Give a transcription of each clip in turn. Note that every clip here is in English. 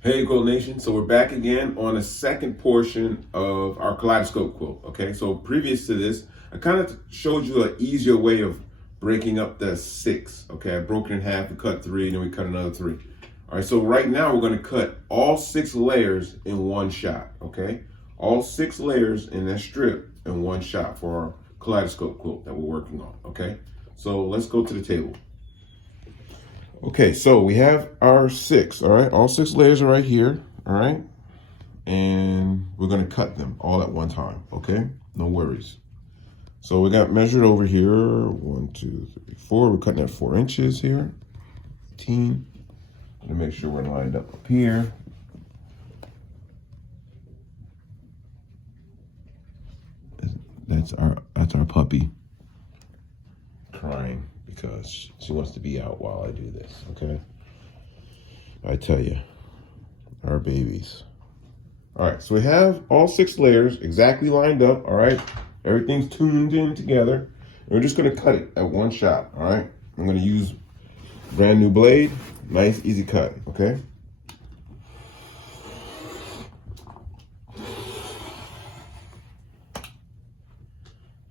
Hey, Quilt Nation. So we're back again on the second portion of our Kaleidoscope quilt. Okay, so previous to this, I kind of showed you an easier way of breaking up the 6. Okay, I broke it in half, we cut 3, and then we cut another 3. All right, so right now we're going to cut all 6 layers in one shot. Okay, all 6 layers in that strip in one shot for our Kaleidoscope quilt that we're working on. Okay, so let's go to the table. Okay, so we have our 6, all right? All 6 layers are right here, all right? And we're gonna cut them all at one time, okay? No worries. So we got measured over here, 1, 2, 3, 4. We're cutting at 4 inches here. 15. To make sure we're lined up here. That's our puppy crying because she wants to be out while I do this, okay? I tell you, our babies. All right, so we have all 6 layers exactly lined up, all right? Everything's tuned in together. And we're just gonna cut it at one shot, all right? I'm gonna use brand new blade, nice, easy cut, okay?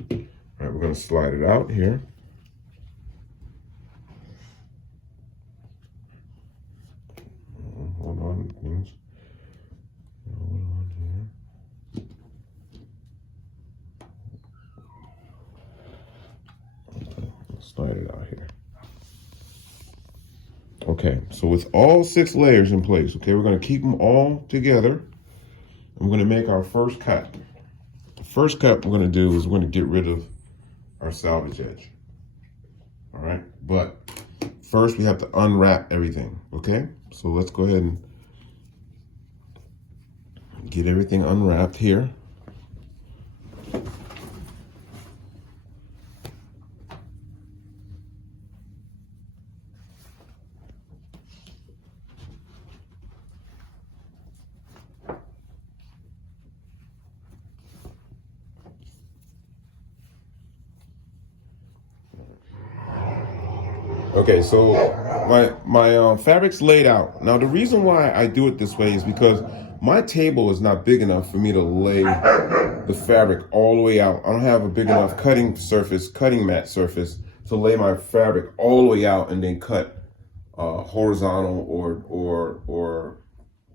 All right, we're gonna slide it out here. Hold on, things. Hold on here. Okay, let's slide it out here. Okay, so with all 6 layers in place, okay, we're gonna keep them all together. I'm gonna make our first cut. The first cut we're gonna do is we're gonna get rid of our salvage edge. All right, but first we have to unwrap everything, okay? So let's go ahead and get everything unwrapped here. Okay, so my fabric's laid out. Now the reason why I do it this way is because my table is not big enough for me to lay the fabric all the way out. I don't have a big enough cutting mat surface to lay my fabric all the way out and then cut horizontal or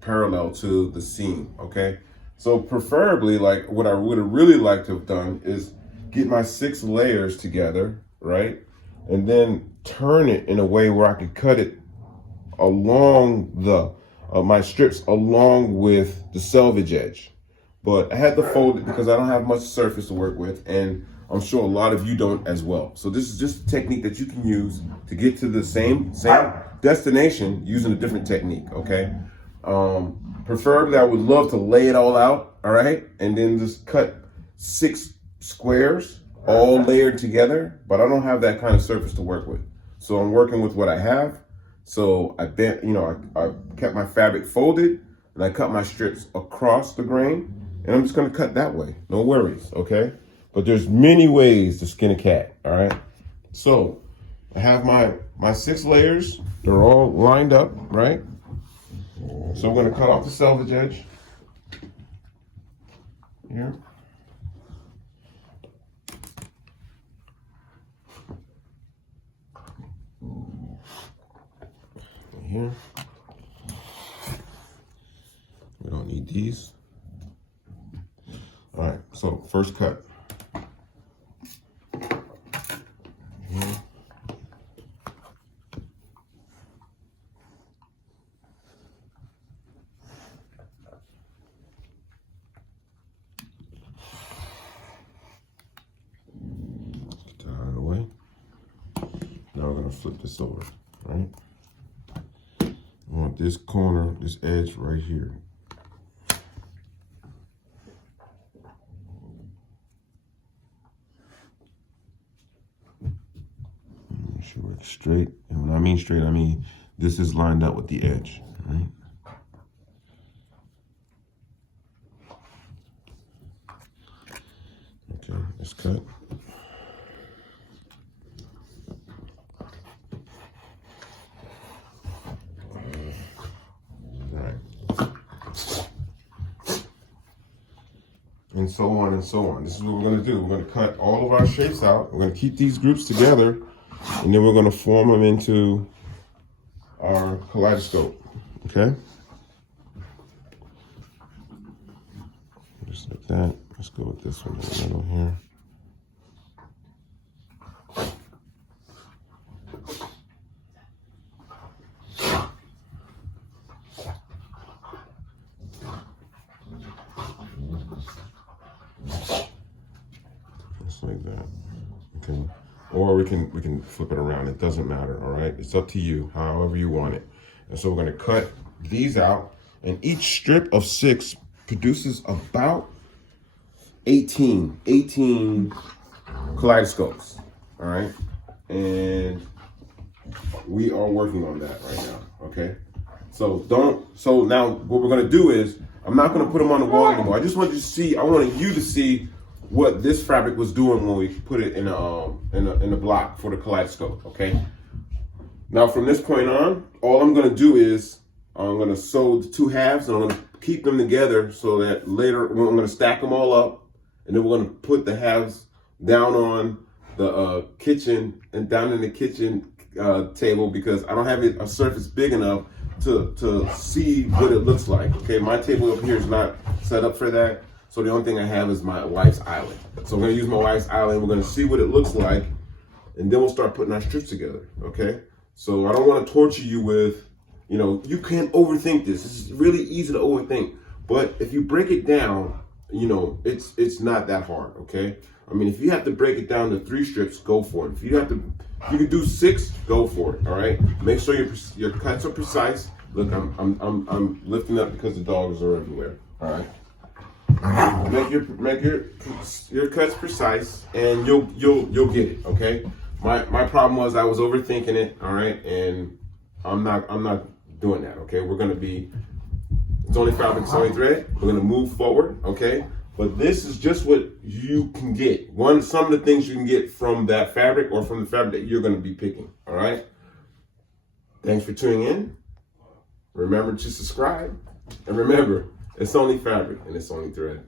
parallel to the seam. Okay, so preferably, like what I would have really liked to have done is get my 6 layers together, right? And then turn it in a way where I could cut it along the my strips along with the selvage edge. But I had to fold it because I don't have much surface to work with, and I'm sure a lot of you don't as well. So this is just a technique that you can use to get to the same destination using a different technique, okay? Preferably, I would love to lay it all out, all right? And then just cut 6 squares all layered together, but I don't have that kind of surface to work with. So I'm working with what I have. So I kept my fabric folded and I cut my strips across the grain, and I'm just gonna cut that way, no worries, okay? But there's many ways to skin a cat, all right? So I have my 6 layers, they're all lined up, right? So I'm gonna cut off the selvage edge here. Here. We don't need these. All right, so first cut. Here. Get that out of the way. Now we're gonna flip this over, right? I want this corner, this edge right here. Make sure it's straight. And when I mean straight, I mean this is lined up with the edge, right? Okay, let's cut. and so on and so on. This is what we're gonna do. We're gonna cut all of our shapes out. We're gonna keep these groups together, and then we're gonna form them into our kaleidoscope, okay? Just like that. Let's go with this one in the middle here. Just like that, okay? Or we can flip it around. It doesn't matter, all right? It's up to you, however you want it. And so we're gonna cut these out, and each strip of 6 produces about 18 kaleidoscopes, all right? And we are working on that right now, okay? So now what we're gonna do is, I'm not gonna put them on the wall anymore. I just wanted you to see, I wanted you to see what this fabric was doing when we put it in the block for the kaleidoscope, okay? Now from this point on, all I'm gonna do is, I'm gonna sew the 2 halves, and I'm gonna keep them together so that later, I'm gonna stack them all up, and then we're gonna put the halves down on the kitchen, and down in the kitchen table, because I don't have a surface big enough to see what it looks like, okay? My table up here is not set up for that, so the only thing I have is my wife's island. So I'm gonna use my wife's island, we're gonna see what it looks like, and then we'll start putting our strips together, okay? So I don't wanna torture you with, you know, you can't overthink this. This is really easy to overthink, but if you break it down, you know, it's not that hard, okay? I mean, if you have to break it down to 3 strips, go for it. If you can do 6, go for it, all right? Make sure your cuts are precise. Look, I'm lifting up because the dogs are everywhere, all right? Make your cuts precise, and you'll get it, okay? My problem was I was overthinking it, all right? And I'm not doing that, okay? We're gonna be, it's only fabric, it's only thread. We're gonna move forward, okay? But this is just what you can get. Some of the things you can get from that fabric, or from the fabric that you're gonna be picking, all right? Thanks for tuning in. Remember to subscribe, and remember, it's only fabric and it's only thread.